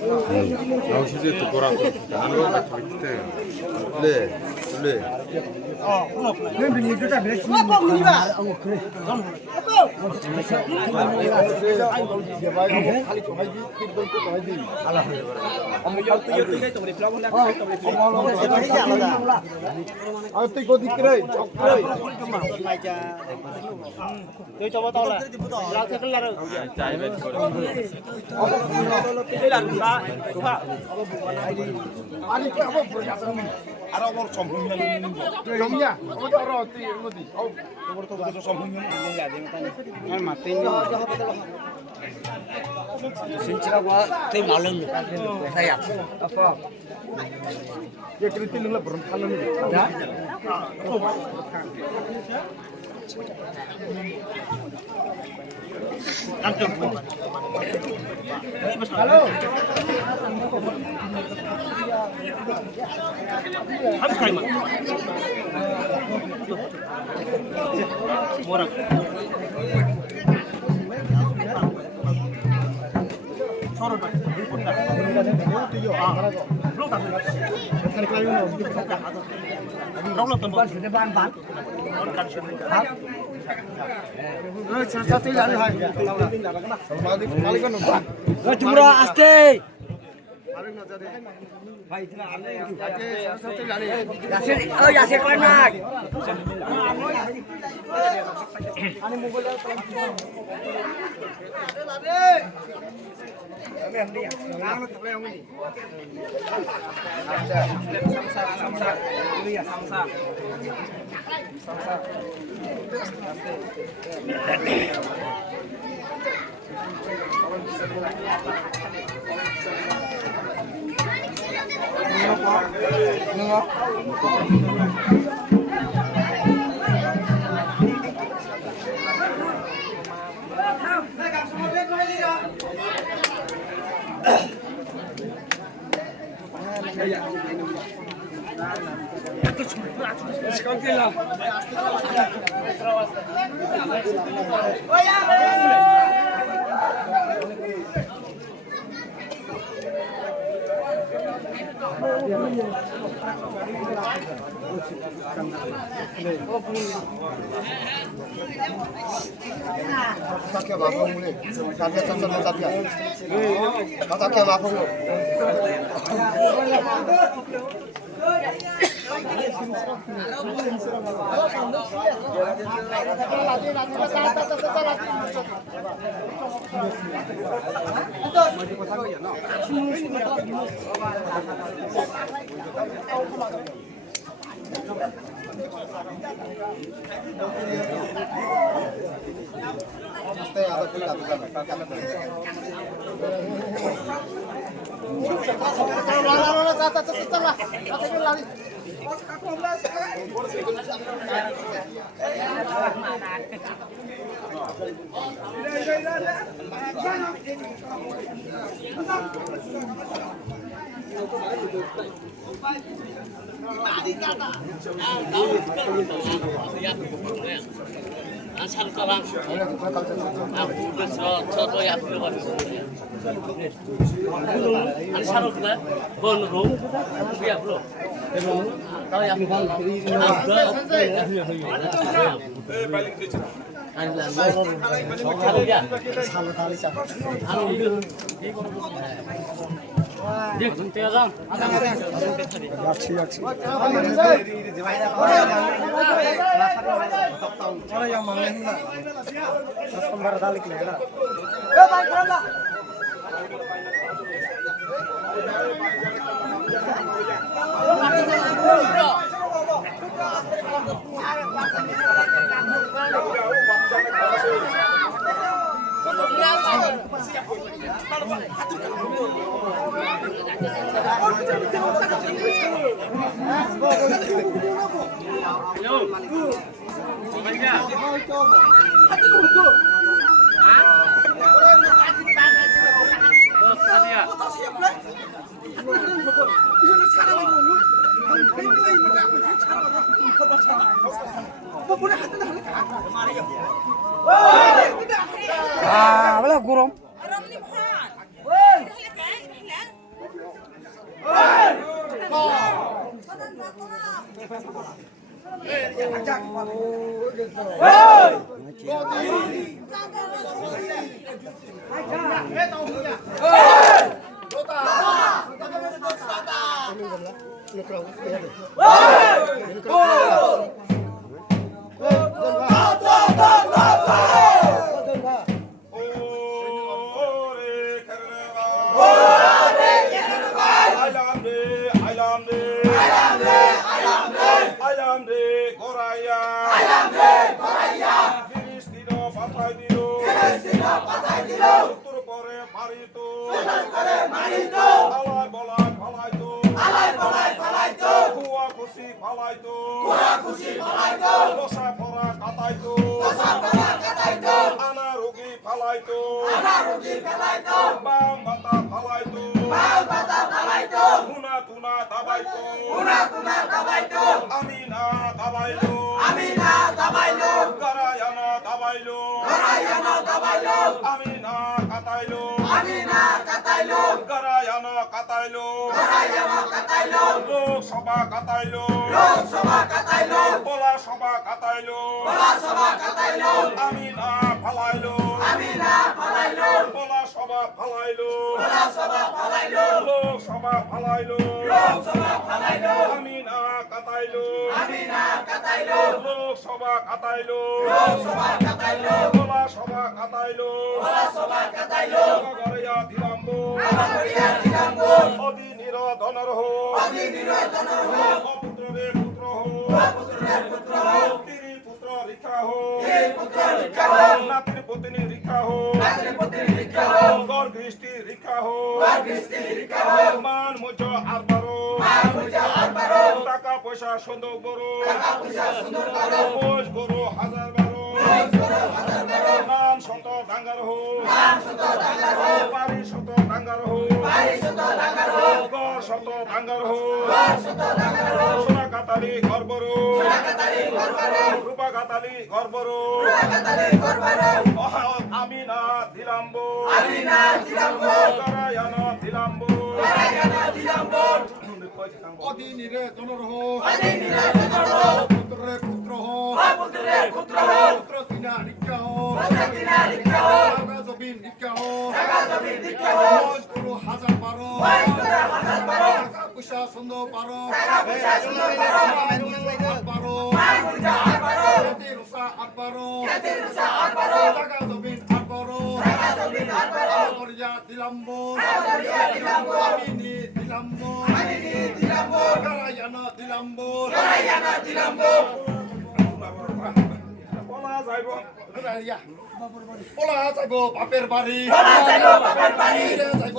나오시지 또 보라고 나는 같이 있대. 네. আর আমার সম্পূর্ণ জমিয়া ওটা আর তুই নদী ও তোমার তো কত সম্পূর্ণ আর মাতেন 신치라고 되 말른 사야. আচ্ছা ये कृति लंगला भ्रम खालन दा हेलो हम खाई मत मोरा 서로다. Kakek mafung ni, kakek contoh kakek. Kakek mafung. 사람 저도 약 들어가지고 아니 사람 그래 번으로 그야 불러 나약 아니 나 사람이야 예, 군대장. Yaksi. Orang yang manggil enggak? Kembar balik lah. Bang, kerana. Belah kurang. Lok Sabha কাটাইলো বলা সভা কাটাইলো আমি না ফালাইলো বলা সভা ফালাইলো লোকসভা ফালাইলো আমি না কাটাইলো লোকসভা কাটাইলো বলা সভা কাটাইলো গগরিয়া দিলাম্বো অদি নিরধনর হো অপুত্রে পুত্র হো তিরি পুত্র রিখা হো নাতির পত্নী রিখা হো গর গৃষ্টি রিখা হো মান মুজ আরবারো টাকা পয়সা সুন্দর বড় বোঝ গরু হাজার বারো নাম শত ডাঙ্গার হো বাড়ি শত ডাঙ্গার হো গর শত ডাঙ্গার হো সোনা কাতালি ঘর বড় রূপা কাতালি ঘর বড় আমি না দিলাম্বো কারায়ানা দিলাম্বো অদিনিরে তনর হো পুত্রে পুত্র হো পুত্র তিনা নিকা হো জাগা জমিন নিকা হো মোজ গুরু হাজার বারো টাকা পয়সা সুন্দর বারো বারো জাতি রুসা আট বারো জাগা জমিন আট বারো আমরিয়া দিলাম্বো আমিনি দিলাম্বো কারায়ানা দিলাম্বো পলা যাইব বাপের বাড়ি যাইব